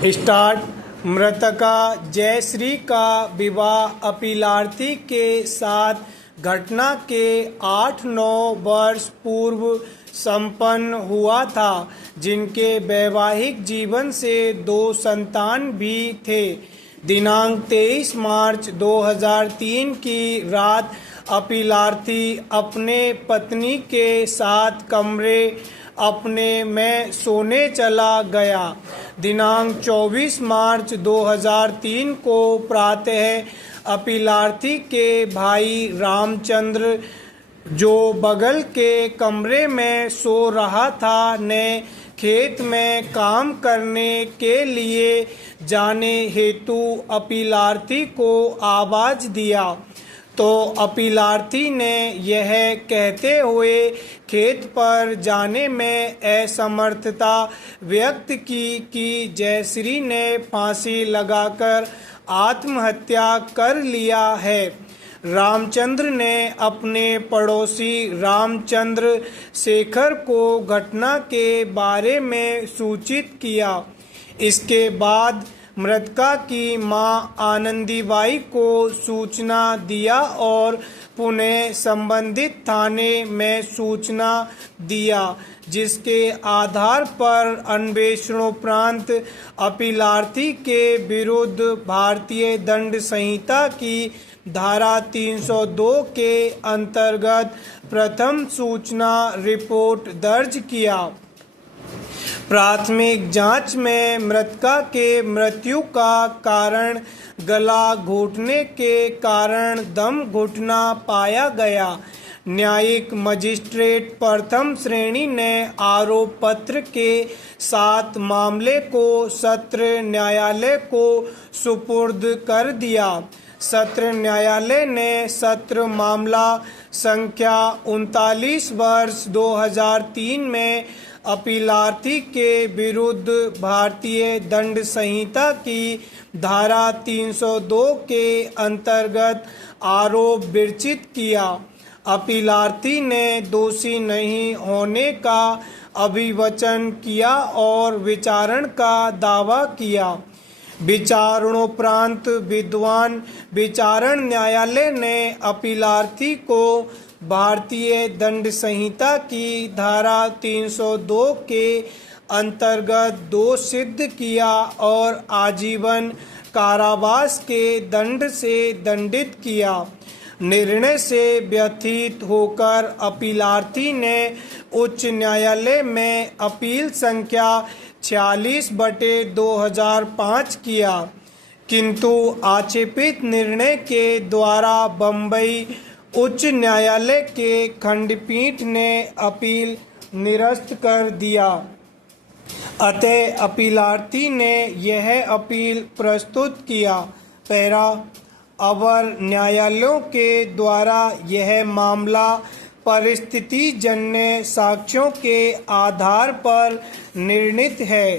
Start. मृतका जयश्री का विवाह अपीलार्थी के साथ घटना के 8-9 वर्ष पूर्व संपन्न हुआ था, जिनके वैवाहिक जीवन से 2 संतान भी थे। दिनांक 23 मार्च 2003 की रात अपीलार्थी अपने पत्नी के साथ कमरे अपने में सोने चला गया। दिनांक 24 मार्च 2003 को प्रातः अपीलार्थी के भाई रामचंद्र, जो बगल के कमरे में सो रहा था, ने खेत में काम करने के लिए जाने हेतु अपीलार्थी को आवाज दिया, तो अपीलार्थी ने यह कहते हुए खेत पर जाने में असमर्थता व्यक्त की कि जयश्री ने फांसी लगाकर आत्महत्या कर लिया है। रामचंद्र ने अपने पड़ोसी रामचंद्र शेखर को घटना के बारे में सूचित किया। इसके बाद मृतका की मां आनंदीबाई को सूचना दिया और पुनः संबंधित थाने में सूचना दिया, जिसके आधार पर अन्वेषणोपरांत अपीलार्थी के विरुद्ध भारतीय दंड संहिता की धारा 302 के अंतर्गत प्रथम सूचना रिपोर्ट दर्ज किया। प्राथमिक जांच में मृतका के मृत्यु का कारण गला घोटने के कारण दम घुटना पाया गया। न्यायिक मजिस्ट्रेट प्रथम श्रेणी ने आरोप पत्र के साथ मामले को सत्र न्यायालय को सुपुर्द कर दिया। सत्र न्यायालय ने सत्र मामला संख्या 39/2003 में अपीलार्थी के विरुद्ध भारतीय दंड संहिता की धारा 302 के अंतर्गत आरोप विरचित किया। अपीलार्थी ने दोषी नहीं होने का अभिवचन किया और विचारण का दावा किया। विचारणोपरांत विद्वान विचारण न्यायालय ने अपीलार्थी को भारतीय दंड संहिता की धारा 302 के अंतर्गत दोष सिद्ध किया और आजीवन कारावास के दंड से दंडित किया। निर्णय से व्यथित होकर अपीलार्थी ने उच्च न्यायालय में अपील संख्या 46/2005 किया, किंतु आक्षेपित निर्णय के द्वारा बम्बई उच्च न्यायालय के खंडपीठ ने अपील निरस्त कर दिया। अतः अपीलार्थी ने यह अपील प्रस्तुत किया। पैरा अवर न्यायालयों के द्वारा यह मामला परिस्थिति जन्य साक्ष्यों के आधार पर निर्णीत है।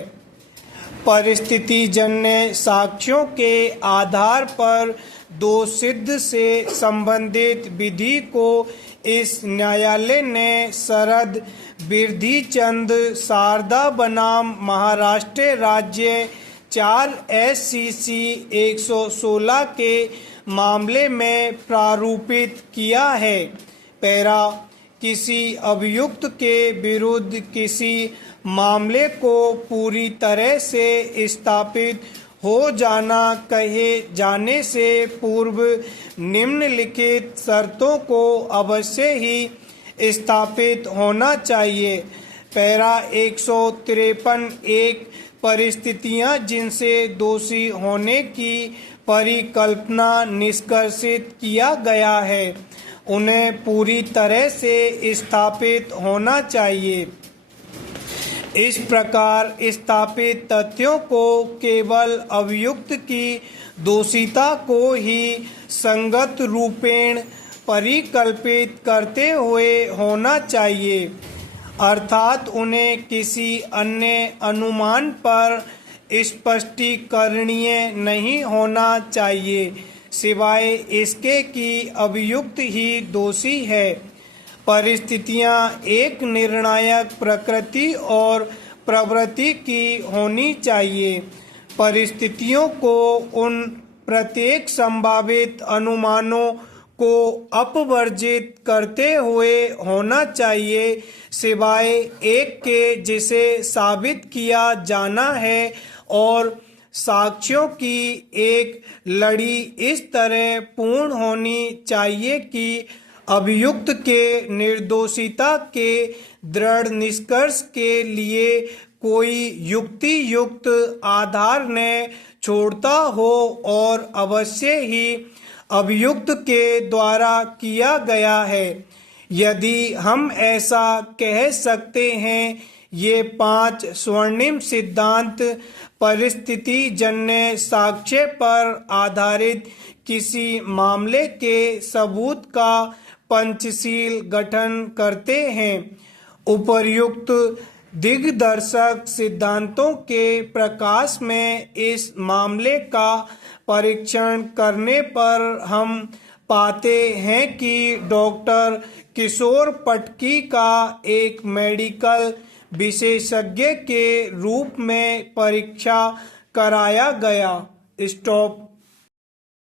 परिस्थिति जन्य साक्ष्यों के आधार पर दोष सिद्ध से संबंधित विधि को इस न्यायालय ने शरद बिरधी चंद शारदा बनाम महाराष्ट्र राज्य 4 SCC 116 के मामले में प्रारूपित किया है। पैरा किसी अभियुक्त के विरुद्ध किसी मामले को पूरी तरह से स्थापित हो जाना कहे जाने से पूर्व निम्नलिखित शर्तों को अवश्य ही स्थापित होना चाहिए। पैरा 153 परिस्थितियां जिनसे दोषी होने की परिकल्पना निष्कर्षित किया गया है, उन्हें पूरी तरह से स्थापित होना चाहिए। इस प्रकार स्थापित तथ्यों को केवल अभियुक्त की दोषिता को ही संगत रूपेण परिकल्पित करते हुए होना चाहिए, अर्थात उन्हें किसी अन्य अनुमान पर स्पष्टीकरणीय नहीं होना चाहिए, सिवाय इसके कि अभियुक्त ही दोषी है। परिस्थितियां एक निर्णायक प्रकृति और प्रवृत्ति की होनी चाहिए। परिस्थितियों को उन प्रत्येक संभावित अनुमानों को अपवर्जित करते हुए होना चाहिए, सिवाय एक के जिसे साबित किया जाना है, और साक्ष्यों की एक लड़ी इस तरह पूर्ण होनी चाहिए कि अभियुक्त के निर्दोषिता के दृढ़ निष्कर्ष के लिए कोई युक्ति युक्त आधार न छोड़ता हो, और अवश्य ही अभियुक्त के द्वारा किया गया है। यदि हम ऐसा कह सकते हैं, ये 5 स्वर्णिम सिद्धांत परिस्थिति जन्य साक्ष्य पर आधारित किसी मामले के सबूत का पंचशील गठन करते हैं। उपर्युक्त दिग्दर्शक सिद्धांतों के प्रकाश में इस मामले का परीक्षण करने पर हम पाते हैं कि डॉक्टर किशोर पटकी का एक मेडिकल विशेषज्ञ के रूप में परीक्षा कराया गया। स्टॉप।